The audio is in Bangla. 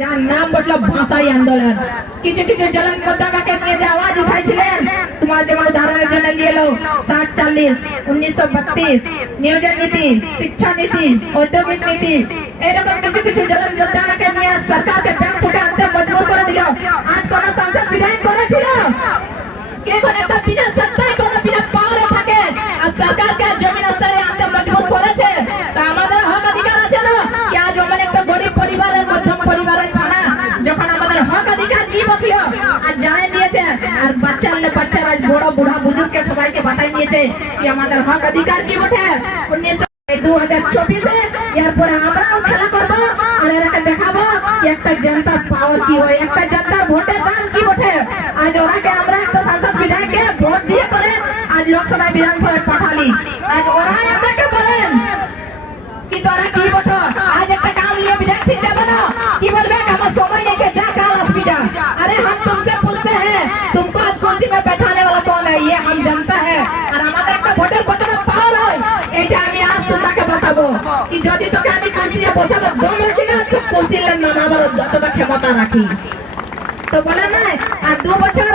যার নাম বললো ভাষাই আন্দোলন। কিছু কিছু জলন পতাকাকে নিয়ে যে আওয়াজ উঠাইছিলেন, তোমার যেমন উদাহরণের জন্য নিয়ে এলো 60-40, 1932, নিয়োজন নীতি, শিক্ষা নীতি, ঔদ্যোগিক নীতি, এরকম কিছু কিছু জলন পতাকাকে নিয়ে সরকারকে ব্যাংক থেকে আনতে মজবুর করে দিল। আজ কোন সংসদ বিধায়ক করেছিল? কে কোন একটা বিনা সত্তায় কোন বিনা পাওয়ারে থাকে আর সরকারকে জমিন স্তরে আনতে মজবুর করেছে? তা আমাদের হক অধিকার আছে না? কি আজ আমরা একটা গরিব পরিবারের মধ্যম পরিবারের ছাড়া যখন আমাদের হক অধিকার কি বকিল আর জানাই দিয়েছে, আর বাচ্চারা বড় বুড়া বুজুর্গকে সবাইকে বাতাই দিয়েছে কি আমাদের হক অধিকার কি বটে। 2024-এ এরপরে আমরাও খেলা করবো আর এরাকে দেখাবো একটা জনতা পাওয়ার কি হয়, একটা জনতার ভোটের দাম কি বটে। আজ ওরাকে আমরা একটা সাংসদ বিধায়ককে ভোট দিয়ে করে আজ লোকসভায় বিধানসভায় পাঠালি, আজ ওরাই আমাকে বলেন कि तोरा की बतो आज एक काम लिए विधायक से जाबो ना की बोलबे हम समय लेके जा काल हॉस्पिटल। अरे हम तुमसे पूछते हैं तुमको आज कुर्सी में बैठाने वाला कौन है, ये हम जानता है और हमारे একটা ভোটের কতটা পাওয়ার হয় এইটা আমি আজ তোমাকে বলবো কি যদি তোকে আমি কুর্সিতে বসাবো দম রাখি না তো কুর্সির নামাবার যতটা ক্ষমতা রাখি। তো বলে না আর 2 বছর